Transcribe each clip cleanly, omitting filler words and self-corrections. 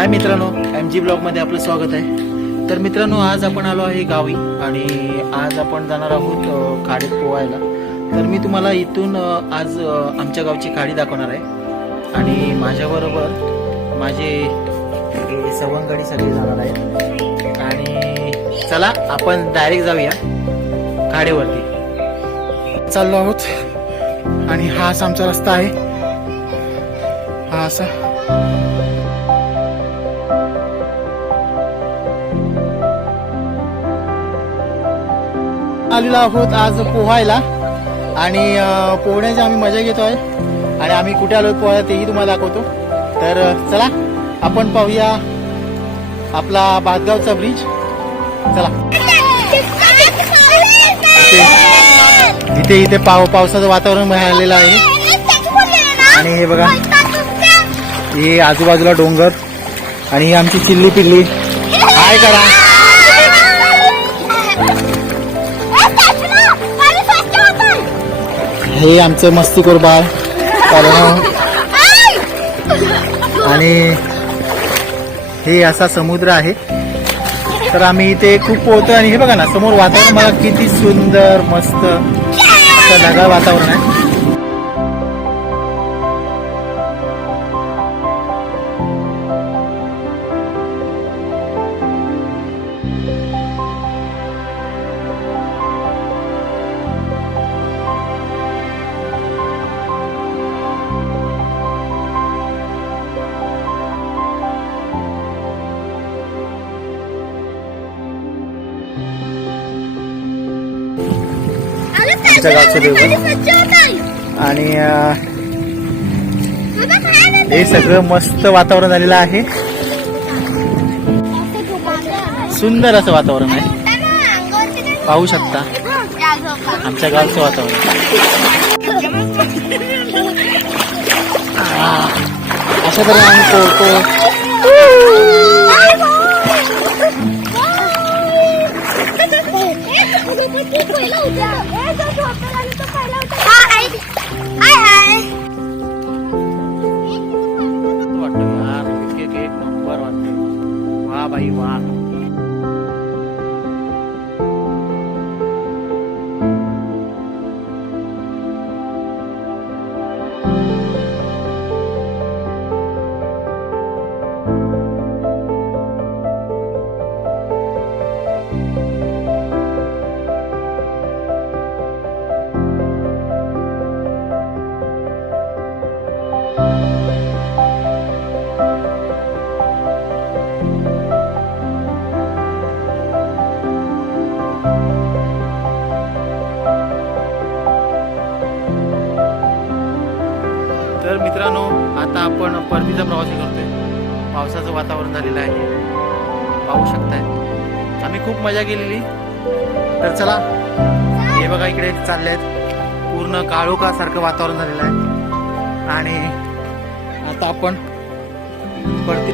हाय मित्रांनो, MG ब्लॉगमध्ये आपलं स्वागत आहे। तर मित्रांनो, आज आपण आलो आहे गावी आणि आज आपण जाणार आहोत खाडीत पोहायला। तर मी तुम्हाला इथून आज आमच्या गावची खाडी दाखवणार आहे आणि माझ्याबरोबर माझे सवंगडी सगळे जाणार आहेत। आणि चला आपण डायरेक्ट जाऊया खाडीवरती। चाललो आहोत आणि हा असा आमचा रस्ता आहे। हा असा आलेलो आहोत आज पोहायला आणि पोहण्याची आम्ही मजा घेतोय आणि आम्ही कुठे आलो पोहायला तेही तुम्हाला दाखवतो। तर चला आपण पाहूया आपला भातगावचा ब्रिज। चला इथे पावसाचं वातावरण मिळालेलं आहे आणि हे बघा, हे आजूबाजूला डोंगर आणि ही आमची चिल्ली पिल्ली काय करा। हे आमचं मस्तीखोर बाळ आणि हे असा समुद्र आहे। तर आम्ही इथे खूप पोहतोय आणि हे बघा ना, समोर वातावरण बघा किती सुंदर मस्त असं ढगाळ वातावरण आहे। आमच्या गावचं देऊळ आणि हे सगळं मस्त वातावरण झालेलं आहे। सुंदर असं वातावरण आहे, पाहू शकता आमच्या गावचं वातावरण। अशा तऱ्हेने आम्ही पोहतो। एक नंबर वाटतं, वाह भाई वाह। तर मित्रांनो, आता आपण परतीचा प्रवास करतोय। पावसाचं वातावरण झालेलं आहे, पाहू शकताय। आम्ही खूप मजा केलेली। तर चला, हे बघा इकडे चालले आहेत, पूर्ण काळोखासारखं वातावरण झालेलं आहे आणि आता आपण परती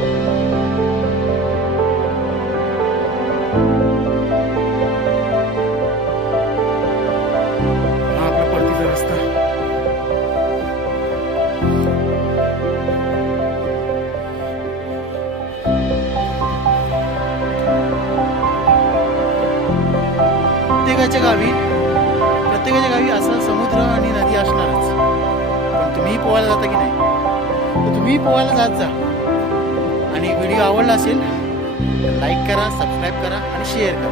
हा आपला परतीचा रस्ता। प्रत्येकाच्या गावी असा समुद्र आणि नदी असणारच, पण तुम्ही पोहायला जाता की नाही? तर तुम्ही पोहायला जात जा आणि व्हिडिओ आवडला असेल तर लाईक करा, सबस्क्राईब करा आणि शेअर करा।